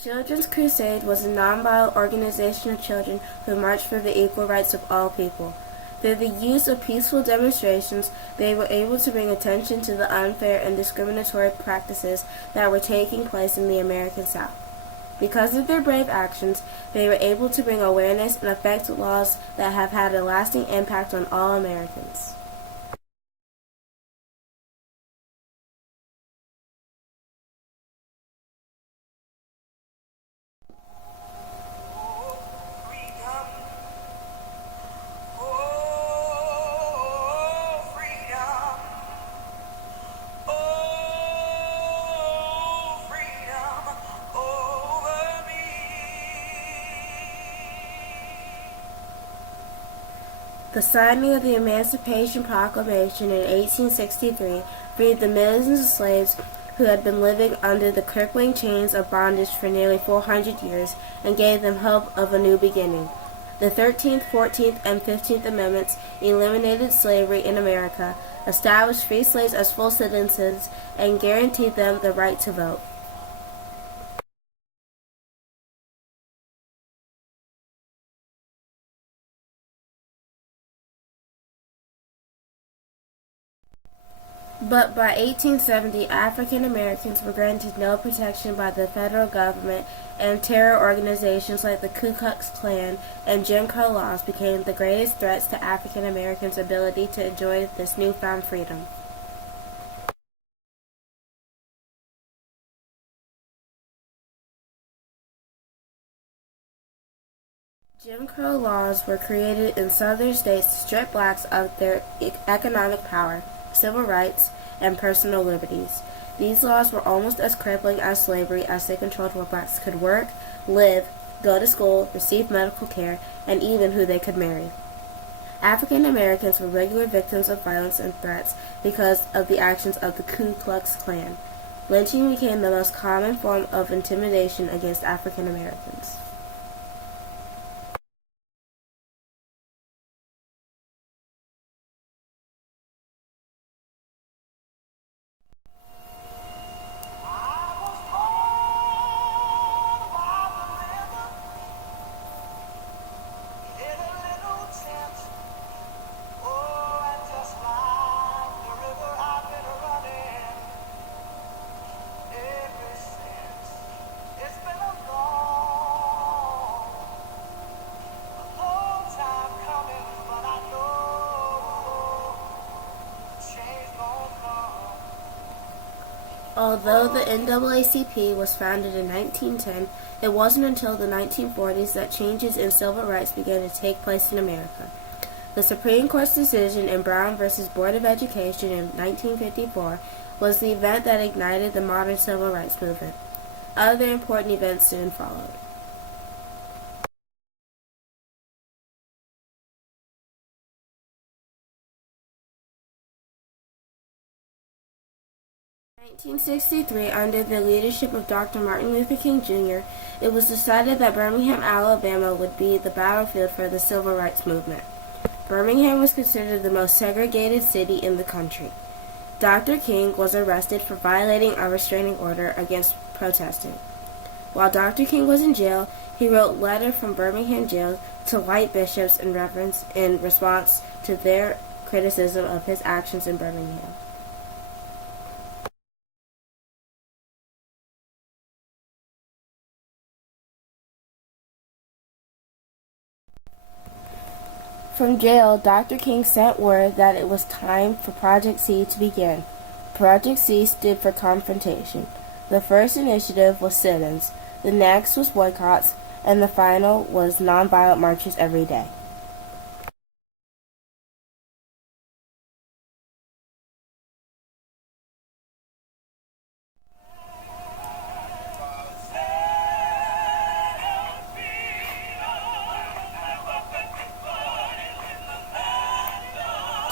Children's Crusade was a nonviolent organization of children who marched for the equal rights of all people. Through the use of peaceful demonstrations, they were able to bring attention to the unfair and discriminatory practices that were taking place in the American South. Because of their brave actions, they were able to bring awareness and affect laws that have had a lasting impact on all Americans. The signing of the Emancipation Proclamation in 1863 freed the millions of slaves who had been living under the crippling chains of bondage for nearly 400 years and gave them hope of a new beginning. The 13th, 14th, and 15th Amendments eliminated slavery in America, established free slaves as full citizens, and guaranteed them the right to vote. But by 1870, African Americans were granted no protection by the federal government, and terror organizations like the Ku Klux Klan and Jim Crow laws became the greatest threats to African Americans' ability to enjoy this newfound freedom. Jim Crow laws were created in southern states to strip blacks of their economic power, civil rights, and personal liberties. These laws were almost as crippling as slavery, as they controlled where blacks could work, live, go to school, receive medical care, and even who they could marry. African Americans were regular victims of violence and threats because of the actions of the Ku Klux Klan. Lynching became the most common form of intimidation against African Americans. Although the NAACP was founded in 1910, it wasn't until the 1940s that changes in civil rights began to take place in America. The Supreme Court's decision in Brown v. Board of Education in 1954 was the event that ignited the modern civil rights movement. Other important events soon followed. In 1963, under the leadership of Dr. Martin Luther King Jr., it was decided that Birmingham, Alabama would be the battlefield for the civil rights movement. Birmingham was considered the most segregated city in the country. Dr. King was arrested for violating a restraining order against protesting. While Dr. King was in jail, he wrote letters from Birmingham jail to white bishops and reverends in response to their criticism of his actions in Birmingham. From jail, Dr. King sent word that it was time for Project C to begin. Project C stood for confrontation. The first initiative was sit-ins, the next was boycotts, and the final was nonviolent marches every day.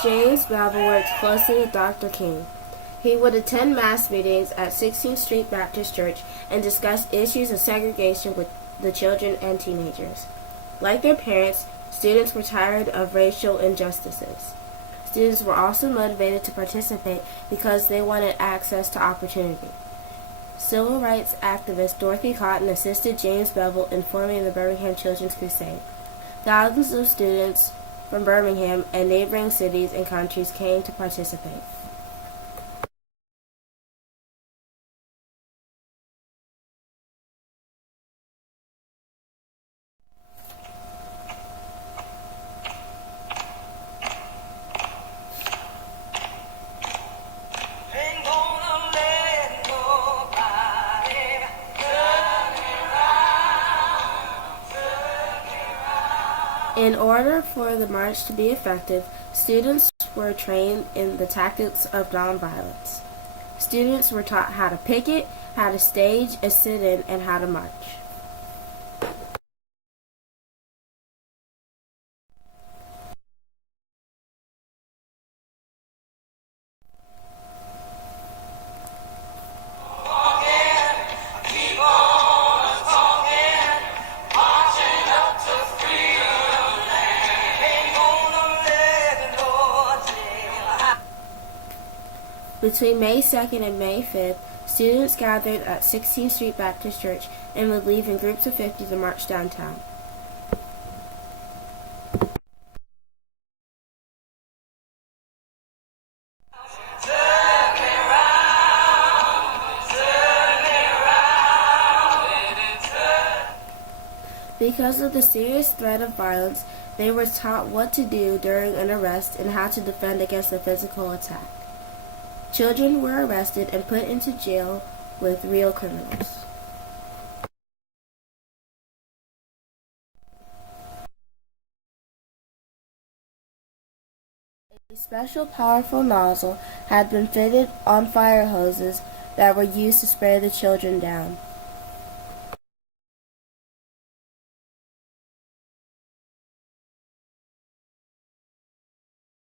James Babel worked closely with Dr. King. He would attend mass meetings at 16th Street Baptist Church and discuss issues of segregation with the children and teenagers. Like their parents, students were tired of racial injustices. Students were also motivated to participate because they wanted access to opportunity. Civil rights activist Dorothy Cotton assisted James Bevel in forming the Birmingham Children's Crusade. Thousands of students from Birmingham and neighboring cities and countries came to participate. In order for the march to be effective, students were trained in the tactics of nonviolence. Students were taught how to picket, how to stage a sit-in, and how to march. Between May 2nd and May 5th, students gathered at 16th Street Baptist Church and would leave in groups of 50 to march downtown. Because of the serious threat of violence, they were taught what to do during an arrest and how to defend against a physical attack. Children were arrested and put into jail with real criminals. A special powerful nozzle had been fitted on fire hoses that were used to spray the children down.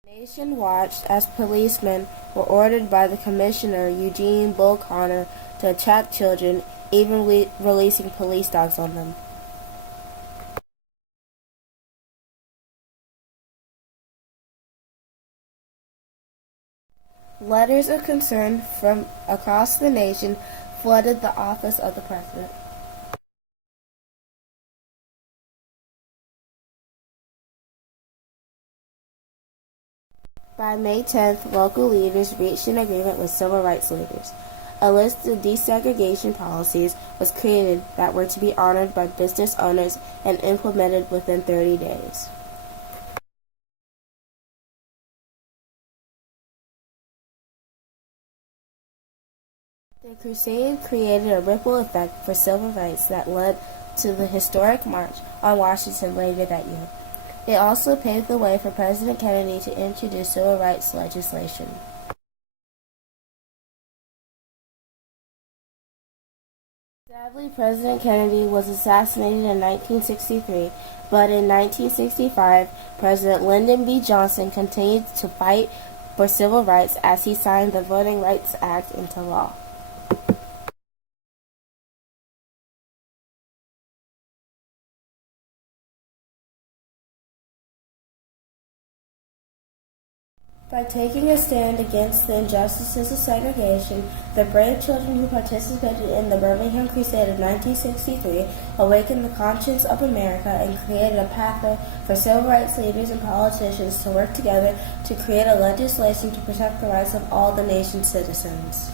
The nation watched as policemen were ordered by the Commissioner Eugene Bull Connor to attack children, even releasing police dogs on them. Letters of concern from across the nation flooded the office of the president. By May 10th, local leaders reached an agreement with civil rights leaders. A list of desegregation policies was created that were to be honored by business owners and implemented within 30 days. The Crusade created a ripple effect for civil rights that led to the historic March on Washington later that year. It also paved the way for President Kennedy to introduce civil rights legislation. Sadly, President Kennedy was assassinated in 1963, but in 1965, President Lyndon B. Johnson continued to fight for civil rights as he signed the Voting Rights Act into law. By taking a stand against the injustices of segregation, the brave children who participated in the Birmingham Crusade of 1963 awakened the conscience of America and created a pathway for civil rights leaders and politicians to work together to create a legislation to protect the rights of all the nation's citizens.